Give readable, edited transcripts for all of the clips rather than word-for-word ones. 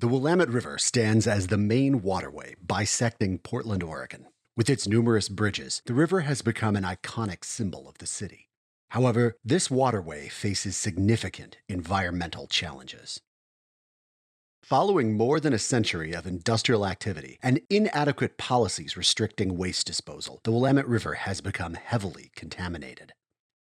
The Willamette River stands as the main waterway bisecting Portland, Oregon. With its numerous bridges, the river has become an iconic symbol of the city. However, this waterway faces significant environmental challenges. Following more than a century of industrial activity and inadequate policies restricting waste disposal, the Willamette River has become heavily contaminated.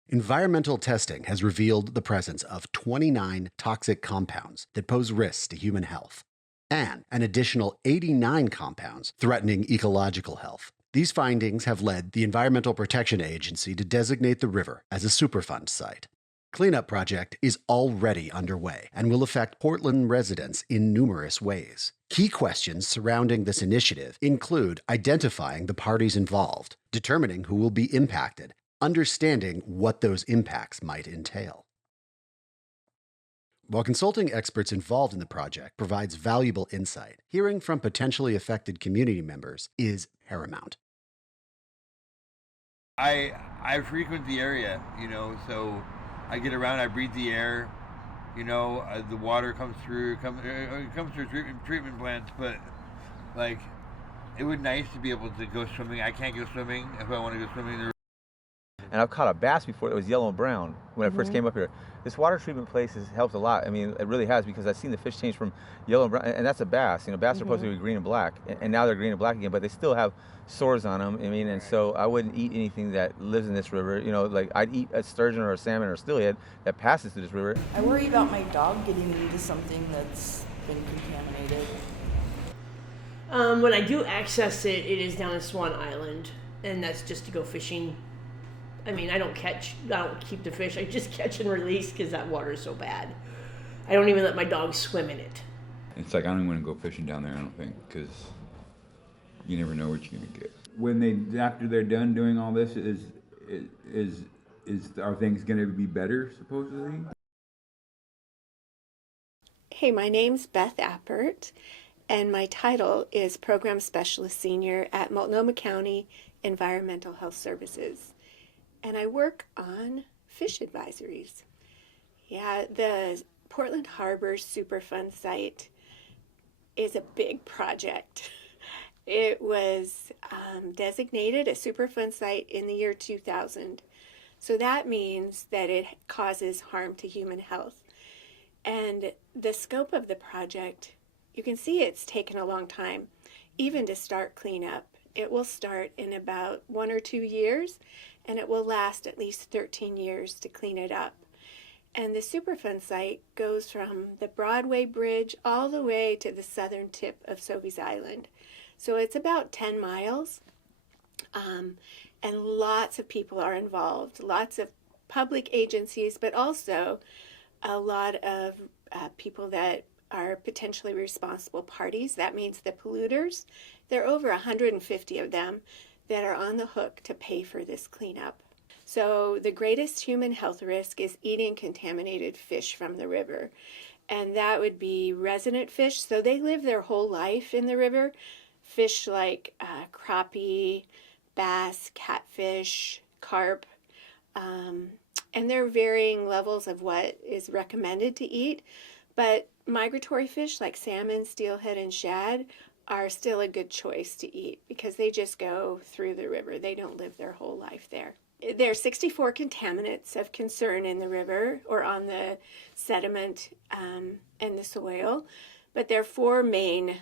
Environmental testing has revealed the presence of 29 toxic compounds that pose risks to human health, and an additional 89 compounds threatening ecological health. These findings have led the Environmental Protection Agency to designate the river as a Superfund site. Cleanup project is already underway and will affect Portland residents in numerous ways. Key questions surrounding this initiative include identifying the parties involved, determining who will be impacted, understanding what those impacts might entail. While consulting experts involved in the project provides valuable insight, hearing from potentially affected community members is paramount. I frequent the area, so I get around, I breathe the air, the water comes through, it comes through treatment plants, but like, it would be nice to be able to go swimming. I can't go swimming if I want to go swimming in the. And I've caught a bass before that was yellow and brown when I first came up here. This water treatment place has helped a lot. I mean, it really has, because I've seen the fish change from yellow and brown, and that's a bass. Bass are supposed to be green and black, and now they're green and black again, but they still have sores on them. And so I wouldn't eat anything that lives in this river. Like I'd eat a sturgeon or a salmon or a steelhead that passes through this river. I worry about my dog getting into something that's been contaminated. When I do access it, it is down in Swan Island, and that's just to go fishing. I mean, I don't keep the fish. I just catch and release because that water is so bad. I don't even let my dog swim in it. It's like I don't even want to go fishing down there, I don't think, because you never know what you're going to get. After they're done doing all this, are things going to be better, supposedly? Hey, my name's Beth Appert, and my title is Program Specialist Senior at Multnomah County Environmental Health Services. And I work on fish advisories. Yeah, the Portland Harbor Superfund site is a big project. It was designated a Superfund site in the year 2000. So that means that it causes harm to human health. And the scope of the project, you can see it's taken a long time, even to start cleanup. It will start in about 1 or 2 years, and it will last at least 13 years to clean it up. And the Superfund site goes from the Broadway Bridge all the way to the southern tip of Sobeys Island. So it's about 10 miles, and lots of people are involved, lots of public agencies, but also a lot of people that are potentially responsible parties. That means the polluters. There are over 150 of them that are on the hook to pay for this cleanup. So the greatest human health risk is eating contaminated fish from the river. And that would be resident fish. So they live their whole life in the river. Fish like crappie, bass, catfish, carp. And there are varying levels of what is recommended to eat. But migratory fish like salmon, steelhead, and shad are still a good choice to eat because they just go through the river. They don't live their whole life there. There are 64 contaminants of concern in the river or on the sediment and the soil, but there are 4 main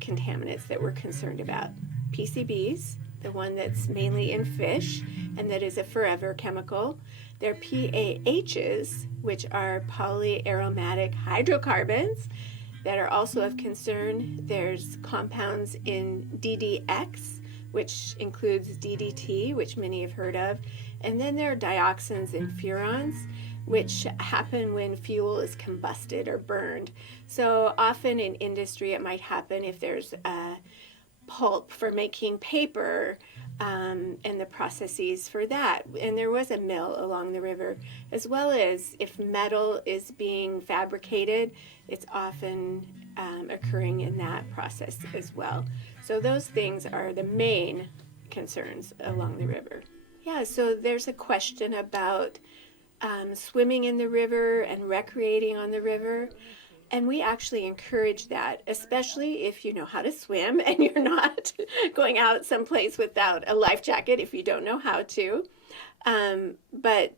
contaminants that we're concerned about. PCBs, the one that's mainly in fish and that is a forever chemical. There are PAHs, which are polyaromatic hydrocarbons that are also of concern. There's compounds in DDX, which includes DDT, which many have heard of. And then there are dioxins and furans, which happen when fuel is combusted or burned. So often in industry, it might happen if there's pulp for making paper and the processes for that. And there was a mill along the river, as well as if metal is being fabricated, it's often occurring in that process as well. So those things are the main concerns along the river. Yeah, so there's a question about swimming in the river and recreating on the river. And we actually encourage that, especially if you know how to swim and you're not going out someplace without a life jacket if you don't know how to. But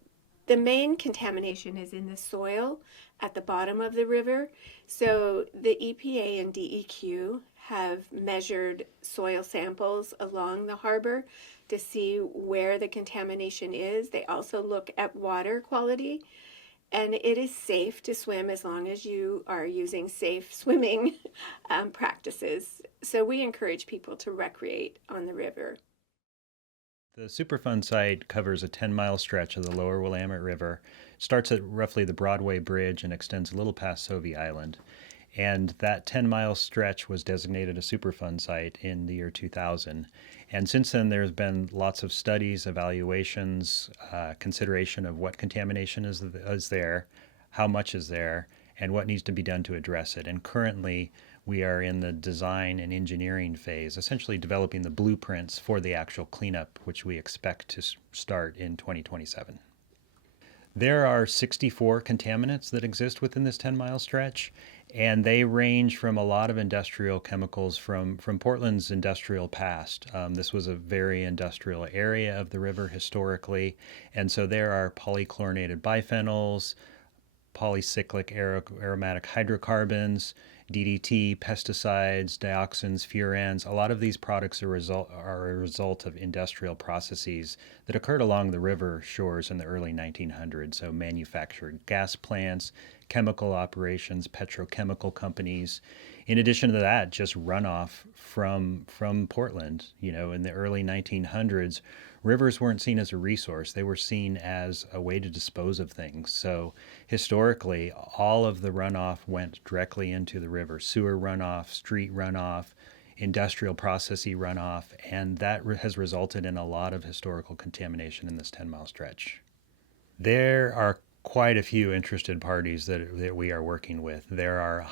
the main contamination is in the soil at the bottom of the river. So the EPA and DEQ have measured soil samples along the harbor to see where the contamination is. They also look at water quality. And it is safe to swim as long as you are using safe swimming practices. So we encourage people to recreate on the river. The Superfund site covers a 10-mile stretch of the lower Willamette River. It starts at roughly the Broadway Bridge and extends a little past Sauvie Island. And that 10-mile stretch was designated a Superfund site in the year 2000. And since then, there's been lots of studies, evaluations, consideration of what contamination is there, how much is there, and what needs to be done to address it. And currently, we are in the design and engineering phase, essentially developing the blueprints for the actual cleanup, which we expect to start in 2027. There are 64 contaminants that exist within this 10-mile stretch, and they range from a lot of industrial chemicals from Portland's industrial past. This was a very industrial area of the river historically, and so there are polychlorinated biphenyls, polycyclic aromatic hydrocarbons, DDT, pesticides, dioxins, furans. A lot of these products are a result of industrial processes that occurred along the river shores in the early 1900s. So manufactured gas plants, chemical operations, petrochemical companies. In addition to that, just runoff from Portland. You know, in the early 1900s, rivers weren't seen as a resource. They were seen as a way to dispose of things. So historically, all of the runoff went directly into the river. Sewer runoff, street runoff, industrial processy runoff, and that has resulted in a lot of historical contamination in this 10-mile stretch. There are quite a few interested parties that we are working with. There are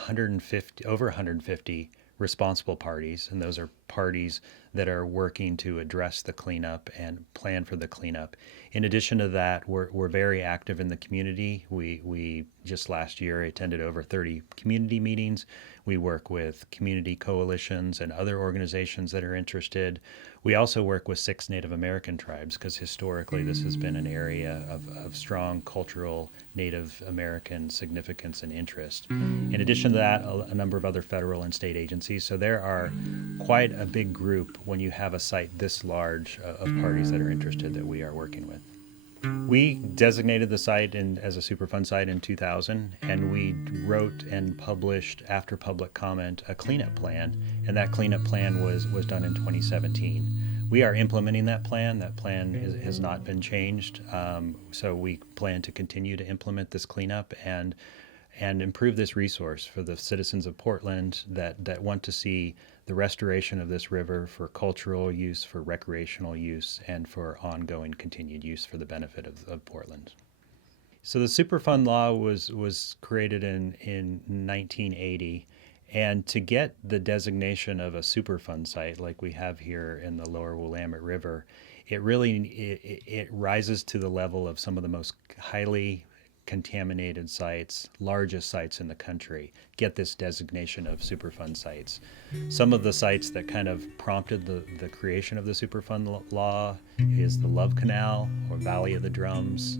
over 150 responsible parties, and those are parties that are working to address the cleanup and plan for the cleanup. In addition to that, we're very active in the community. We just last year attended over 30 community meetings. We work with community coalitions and other organizations that are interested. We also work with 6 Native American tribes because historically this has been an area of strong cultural Native American significance and interest. In addition to that, a number of other federal and state agencies. So there are quite a big group when you have a site this large of parties that are interested that we are working with. We designated the site as a Superfund site in 2000, and we wrote and published, after public comment, a cleanup plan, and that cleanup plan was done in 2017. We are implementing that plan. That plan has not been changed, so we plan to continue to implement this cleanup and improve this resource for the citizens of Portland that want to see the restoration of this river for cultural use, for recreational use, and for ongoing continued use for the benefit of Portland. So the Superfund law was created in 1980, and to get the designation of a Superfund site like we have here in the lower Willamette River, it rises to the level of some of the most highly contaminated sites, largest sites in the country, get this designation of Superfund sites. Some of the sites that kind of prompted the creation of the Superfund law is the Love Canal or Valley of the Drums.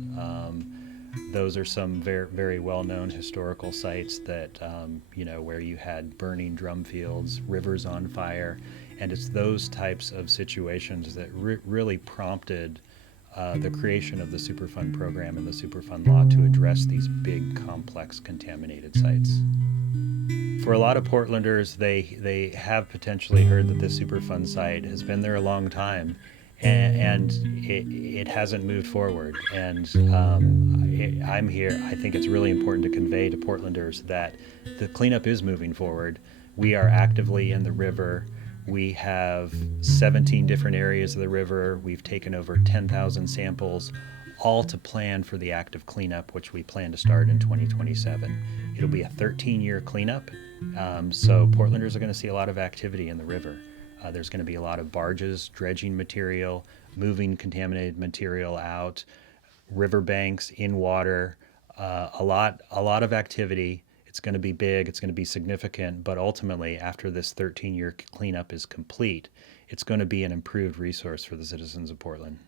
Those are some very, very well-known historical sites that, where you had burning drum fields, rivers on fire, and it's those types of situations that really prompted the creation of the Superfund program and the Superfund law to address these big, complex, contaminated sites. For a lot of Portlanders, they have potentially heard that this Superfund site has been there a long time, and it hasn't moved forward. And I'm here. I think it's really important to convey to Portlanders that the cleanup is moving forward. We are actively in the river. We have 17 different areas of the river. We've taken over 10,000 samples, all to plan for the active cleanup, which we plan to start in 2027. It'll be a 13-year cleanup, so Portlanders are going to see a lot of activity in the river. There's going to be a lot of barges, dredging material, moving contaminated material out, riverbanks, in water, a lot of activity. It's going to be big, it's going to be significant, but ultimately, after this 13-year cleanup is complete, it's going to be an improved resource for the citizens of Portland.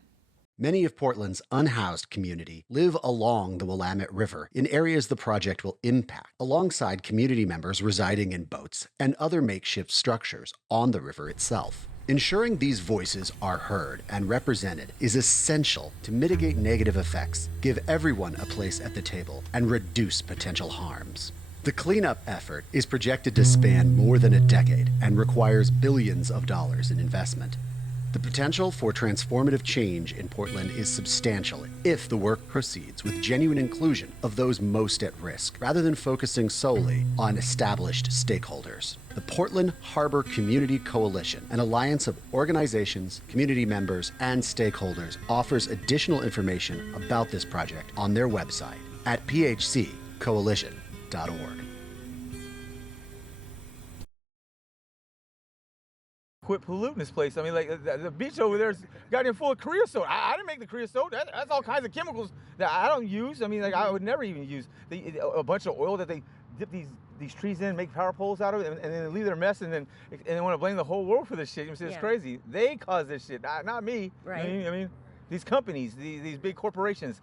Many of Portland's unhoused community live along the Willamette River in areas the project will impact, alongside community members residing in boats and other makeshift structures on the river itself. Ensuring these voices are heard and represented is essential to mitigate negative effects, give everyone a place at the table, and reduce potential harms. The cleanup effort is projected to span more than a decade and requires billions of dollars in investment. The potential for transformative change in Portland is substantial if the work proceeds with genuine inclusion of those most at risk, rather than focusing solely on established stakeholders. The Portland Harbor Community Coalition, an alliance of organizations, community members, and stakeholders, offers additional information about this project on their website at phccoalition.org. Quit polluting this place. I mean, like the beach over there is goddamn full of creosote. I didn't make the creosote. That's all kinds of chemicals that I don't use. I mean, like I would never even use a bunch of oil that they dip these trees in, make power poles out of it, and then they leave their mess, and they want to blame the whole world for this shit. You see, it's crazy. They caused this shit, not me. Right. I mean, these companies, these big corporations.